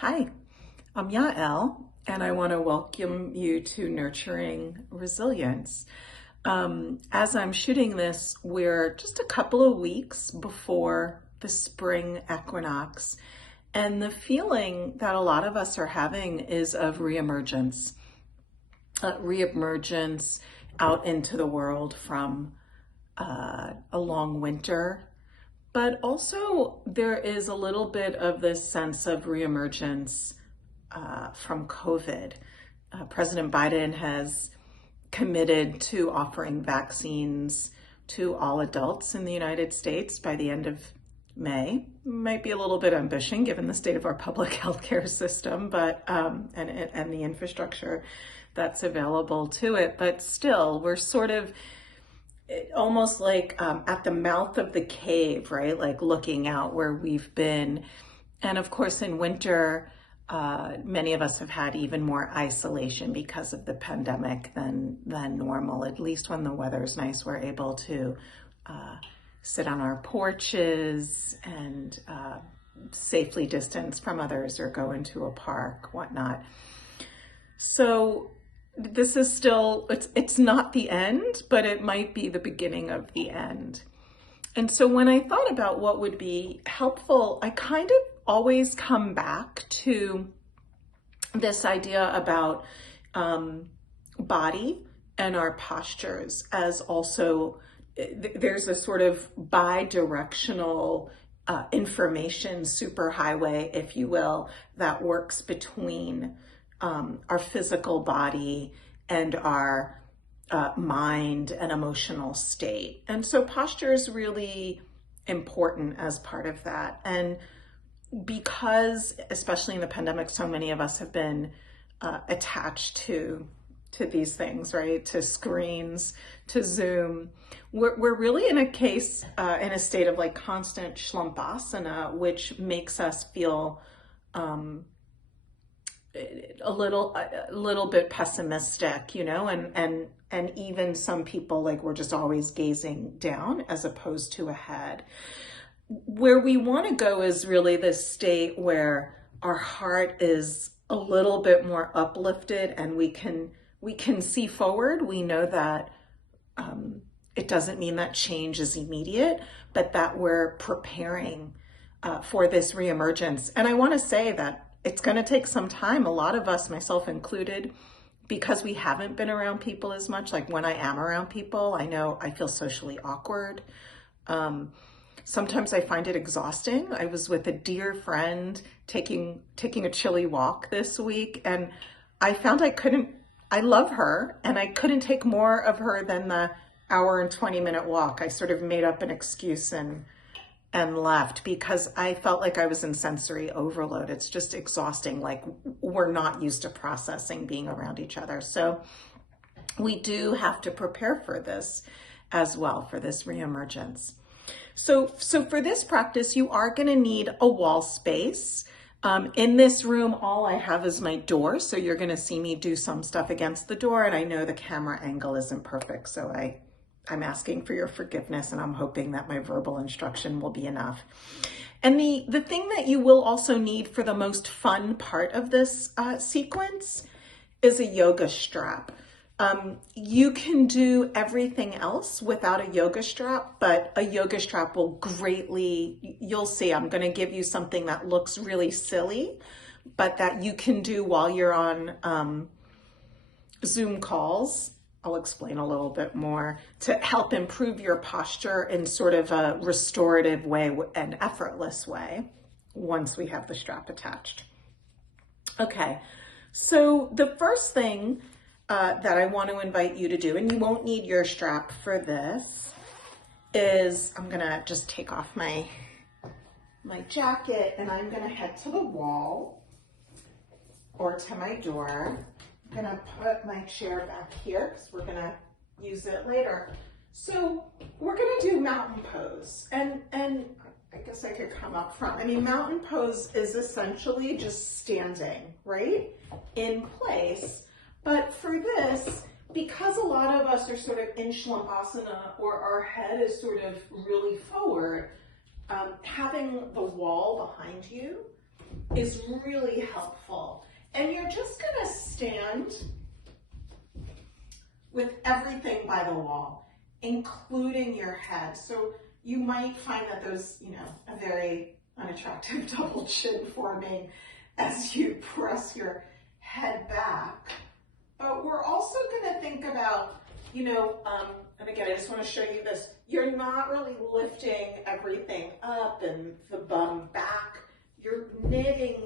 Hi, I'm Yael, and I want to welcome you to Nurturing Resilience. As I'm shooting this, we're just a couple of weeks before the spring equinox, and the feeling that a lot of us are having is of reemergence. Reemergence out into the world from a long winter. But also there is a little bit of this sense of reemergence from COVID. President Biden has committed to offering vaccines to all adults in the United States by the end of May. Might be a little bit ambitious given the state of our public healthcare system, but and the infrastructure that's available to it. But still, we're sort of almost like at the mouth of the cave, right? Like looking out where we've been. And of course, in winter, many of us have had even more isolation because of the pandemic than normal. At least when the weather's nice, we're able to sit on our porches and safely distance from others or go into a park, whatnot. So this is still, it's not the end, but it might be the beginning of the end. And so when I thought about what would be helpful, I kind of always come back to this idea about body and our postures as also, there's a sort of bi-directional information superhighway, if you will, that works between our physical body and our mind and emotional state. And so posture is really important as part of that. And because, especially in the pandemic, so many of us have been attached to these things, right? To screens, to Zoom. We're really in a state of like constant Shlombasana, which makes us feel a little bit pessimistic, you know, and even some people, like, we're just always gazing down as opposed to ahead. Where we want to go is really this state where our heart is a little bit more uplifted and we can see forward. We know that it doesn't mean that change is immediate, but that we're preparing for this reemergence. And I want to say that it's going to take some time. A lot of us, myself included, because we haven't been around people as much. Like when I am around people, I know I feel socially awkward. Sometimes I find it exhausting. I was with a dear friend taking a chilly walk this week, and I found I love her, and I couldn't take more of her than the hour and 20-minute walk. I sort of made up an excuse and left because I felt like I was in sensory overload. It's just exhausting. Like, we're not used to processing being around each other. So we do have to prepare for this as well, for this reemergence. So for this practice, you are going to need a wall space. In this room, all I have is my door. So you're going to see me do some stuff against the door. And I know the camera angle isn't perfect. So I'm asking for your forgiveness, and I'm hoping that my verbal instruction will be enough. And the thing that you will also need for the most fun part of this sequence is a yoga strap. You can do everything else without a yoga strap, but a yoga strap will greatly, you'll see, I'm going to give you something that looks really silly, but that you can do while you're on Zoom calls. I'll explain a little bit more to help improve your posture in sort of a restorative way, an effortless way, once we have the strap attached. Okay, so the first thing that I want to invite you to do, and you won't need your strap for this, is I'm gonna just take off my jacket, and I'm gonna head to the wall or to my door. I'm gonna put my chair back here because we're gonna use it later. So we're gonna do mountain pose, and I guess I could come up front. I mean, mountain pose is essentially just standing, right, in place. But for this, because a lot of us are sort of in Shlombasana, or our head is sort of really forward, having the wall behind you is really helpful. And you're just gonna stand with everything by the wall, including your head. So you might find that there's, a very unattractive double chin forming as you press your head back. But we're also gonna think about, and again, I just wanna show you this, you're not really lifting everything up and the bum back, you're knitting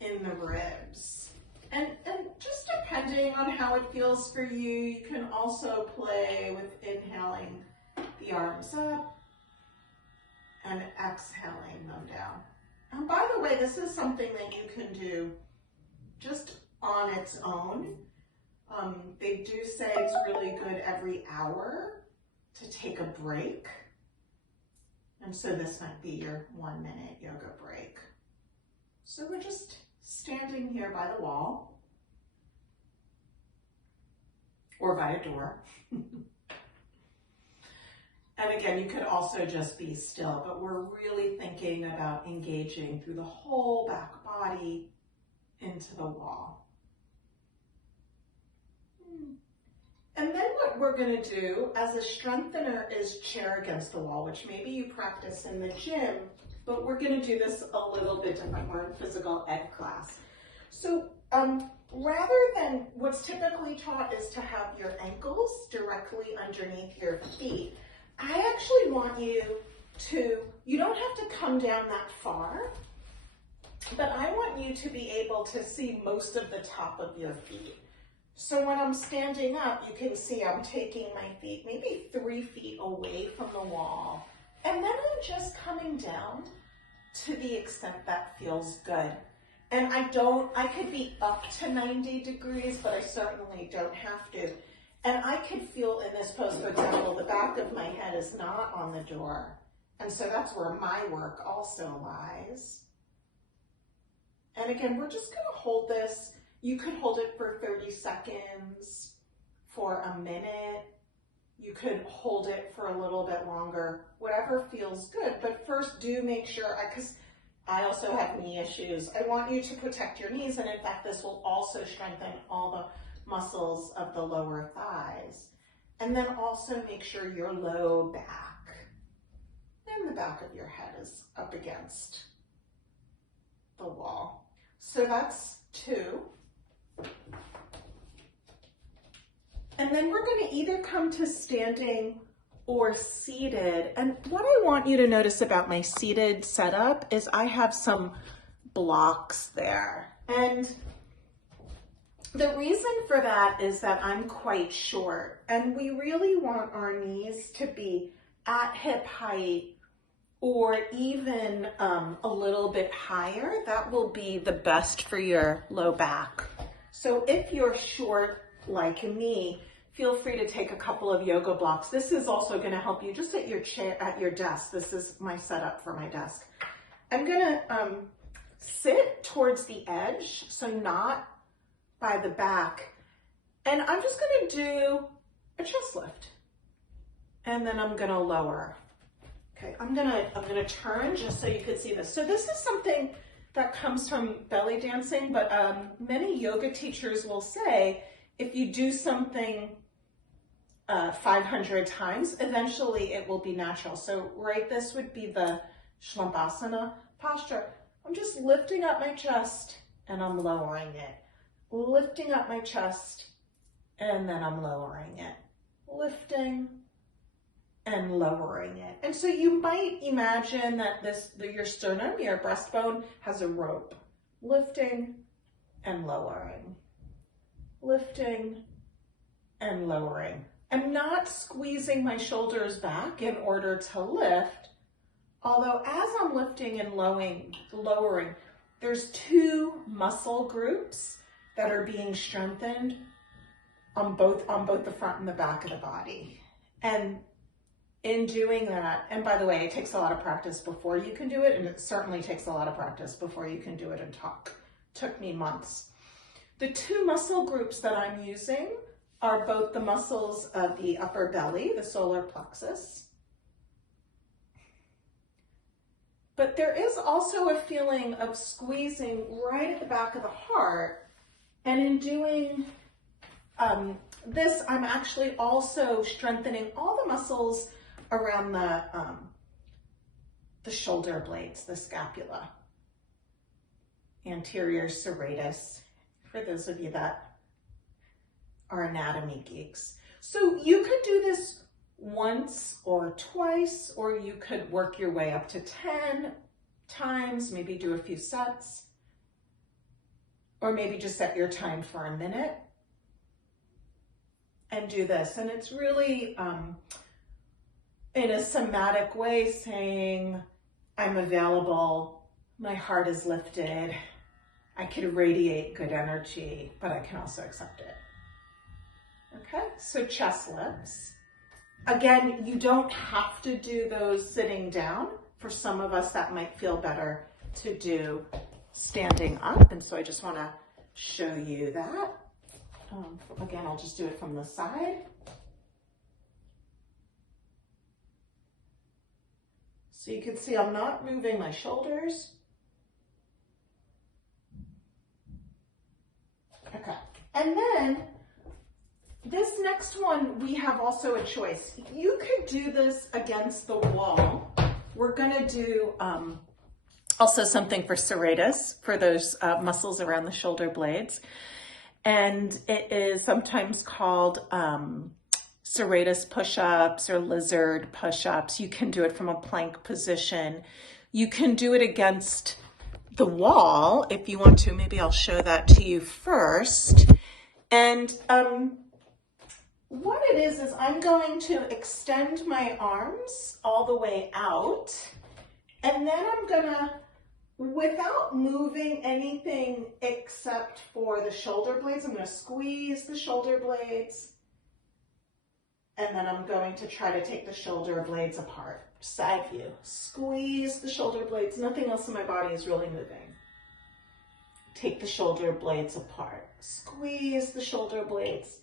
in the ribs. And just depending on how it feels for you, you can also play with inhaling the arms up and exhaling them down. And by the way, this is something that you can do just on its own. They do say it's really good every hour to take a break. And so this might be your 1 minute yoga break. So we're just standing here by the wall or by a door. And again, you could also just be still, but we're really thinking about engaging through the whole back body into the wall. And then what we're going to do as a strengthener is chair against the wall, which maybe you practice in the gym, but we're going to do this a little bit different. We're in physical ed class. So rather than what's typically taught is to have your ankles directly underneath your feet, I actually want you to, you don't have to come down that far, but I want you to be able to see most of the top of your feet. So when I'm standing up, you can see I'm taking my feet maybe 3 feet away from the wall. And then I'm just coming down to the extent that feels good. And I could be up to 90 degrees, but I certainly don't have to. And I could feel in this pose, for example, the back of my head is not on the door. And so that's where my work also lies. And again, we're just gonna hold this. You could hold it for 30 seconds, for a minute. You could hold it for a little bit longer, whatever feels good. But first do make sure, because I also have knee issues. I want you to protect your knees. And in fact, this will also strengthen all the muscles of the lower thighs. And then also make sure your low back and the back of your head is up against the wall. So that's 2. And then we're going to either come to standing or seated. And what I want you to notice about my seated setup is I have some blocks there. And the reason for that is that I'm quite short, and we really want our knees to be at hip height or even a little bit higher. That will be the best for your low back. So if you're short like me, feel free to take a couple of yoga blocks. This is also going to help you just at your chair, at your desk. This is my setup for my desk. I'm going to sit towards the edge, so not by the back. And I'm just going to do a chest lift. And then I'm going to lower. Okay, I'm gonna turn just so you could see this. So this is something that comes from belly dancing, but many yoga teachers will say if you do something 500 times, eventually it will be natural. So this would be the Shlombasana posture. I'm just lifting up my chest and I'm lowering it. Lifting up my chest and then I'm lowering it. Lifting and lowering it. And so you might imagine that your sternum, your breastbone, has a rope. Lifting and lowering. Lifting and lowering. I'm not squeezing my shoulders back in order to lift, although as I'm lifting and lowering, there's 2 muscle groups that are being strengthened on both the front and the back of the body. And in doing that, and by the way, it takes a lot of practice before you can do it, and it certainly takes a lot of practice before you can do it and talk. Took me months. The 2 muscle groups that I'm using are both the muscles of the upper belly, the solar plexus, But there is also a feeling of squeezing right at the back of the heart. And in doing this, I'm actually also strengthening all the muscles around the shoulder blades, the scapula, anterior serratus, for those of you that are anatomy geeks. So you could do this once or twice, or you could work your way up to 10 times, maybe do a few sets, or maybe just set your time for a minute and do this. And it's really in a somatic way saying, I'm available, my heart is lifted, I can radiate good energy, but I can also accept it. Okay, so chest lifts. Again, you don't have to do those sitting down. For some of us, that might feel better to do standing up. And so I just want to show you that. Again, I'll just do it from the side. So you can see I'm not moving my shoulders. Okay, and then this next one, we have also a choice. You could do this against the wall. We're gonna do also something for serratus, for those muscles around the shoulder blades. And it is sometimes called serratus push-ups or lizard push-ups. You can do it from a plank position. You can do it against the wall if you want to. Maybe I'll show that to you first. And what it is I'm going to extend my arms all the way out, and then I'm gonna, without moving anything except for the shoulder blades, I'm gonna squeeze the shoulder blades, and then I'm going to try to take the shoulder blades apart. Side view, squeeze the shoulder blades, nothing else in my body is really moving. Take the shoulder blades apart, squeeze the shoulder blades,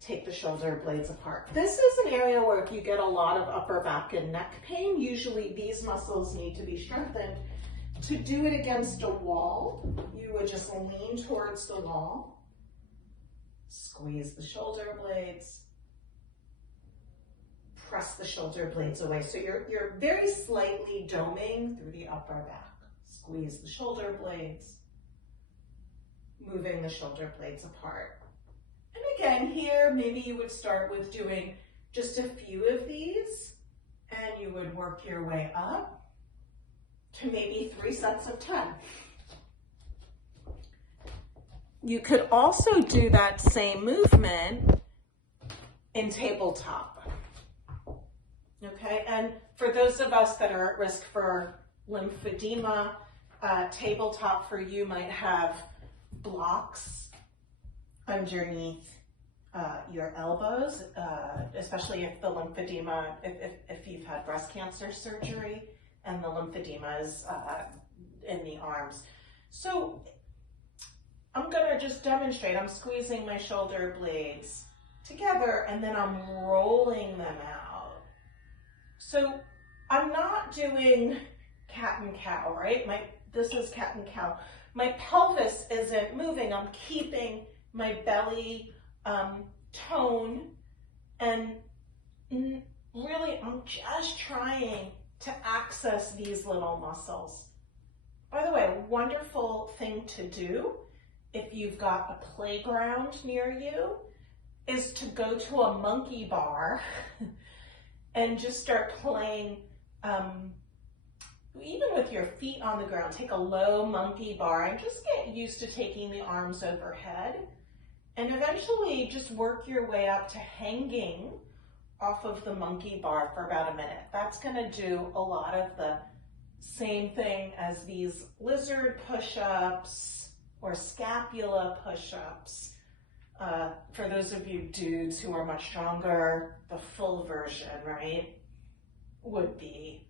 take the shoulder blades apart. This is an area where if you get a lot of upper back and neck pain, usually these muscles need to be strengthened. To do it against a wall, you would just lean towards the wall, squeeze the shoulder blades, press the shoulder blades away. So you're very slightly doming through the upper back. Squeeze the shoulder blades, moving the shoulder blades apart. And again, here, maybe you would start with doing just a few of these, and you would work your way up to maybe 3 sets of 10. You could also do that same movement in tabletop. Okay, and for those of us that are at risk for lymphedema, tabletop for you might have blocks underneath your elbows, especially if the lymphedema, if you've had breast cancer surgery and the lymphedema is in the arms. So I'm gonna just demonstrate. I'm squeezing my shoulder blades together and then I'm rolling them out. So I'm not doing cat and cow, right? This is cat and cow. My pelvis isn't moving. I'm keeping my belly tone, and really I'm just trying to access these little muscles. By the way, a wonderful thing to do if you've got a playground near you is to go to a monkey bar and just start playing, even with your feet on the ground. Take a low monkey bar and just get used to taking the arms overhead, and eventually just work your way up to hanging off of the monkey bar for about a minute. That's gonna do a lot of the same thing as these lizard push-ups or scapula push-ups. For those of you dudes who are much stronger, the full version, right, would be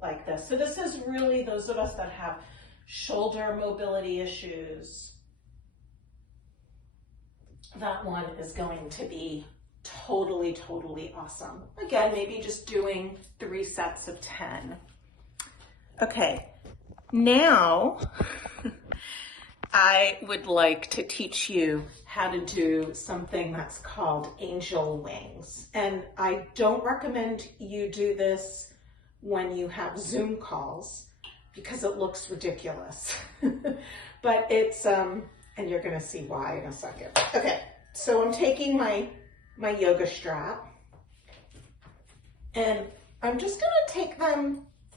like this. So this is really those of us that have shoulder mobility issues. That one is going to be totally, totally awesome. Again, maybe just doing 3 sets of 10. Okay, now I would like to teach you how to do something that's called angel wings. And I don't recommend you do this when you have Zoom calls because it looks ridiculous. But it's, and you're gonna see why in a second. Okay, so I'm taking my yoga strap and I'm just gonna take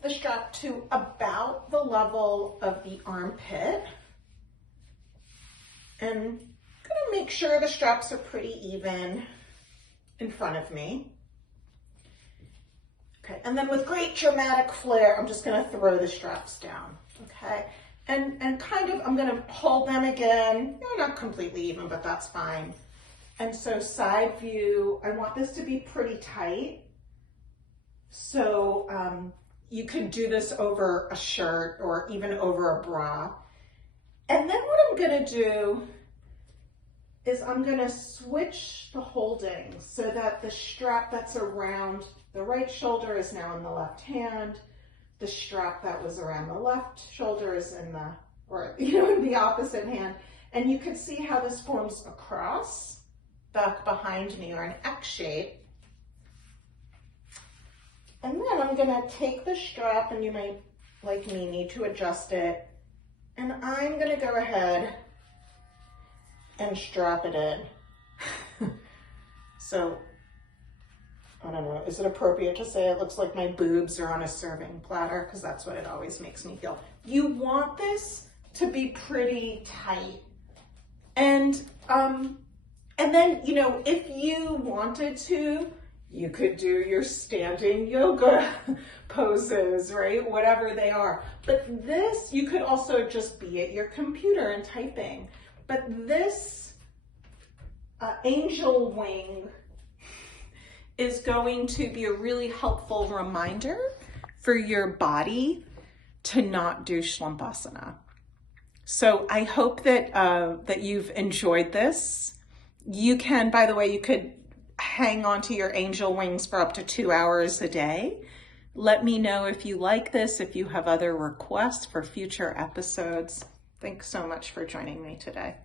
the strap to about the level of the armpit. And I'm gonna make sure the straps are pretty even in front of me. Okay, and then with great dramatic flair, I'm just gonna throw the straps down, okay? And kind of, I'm gonna hold them again. They're not completely even, but that's fine. And so side view, I want this to be pretty tight. So you can do this over a shirt or even over a bra. And then what I'm gonna do is I'm gonna switch the holdings so that the strap that's around the right shoulder is now in the left hand. The strap that was around the left shoulder is in the opposite hand. And you can see how this forms a cross back behind me, or an X shape. And then I'm gonna take the strap, and you might, like me, need to adjust it. And I'm gonna go ahead and strap it in. So, I don't know, is it appropriate to say it looks like my boobs are on a serving platter? Because that's what it always makes me feel. You want this to be pretty tight. And then, you know, if you wanted to, you could do your standing yoga poses, right? Whatever they are. But this, you could also just be at your computer and typing. But this angel wing is going to be a really helpful reminder for your body to not do Shlombasana. So I hope that that you've enjoyed this. You can, by the way, you could hang on to your angel wings for up to 2 hours a day. Let me know if you like this, if you have other requests for future episodes. Thanks so much for joining me today.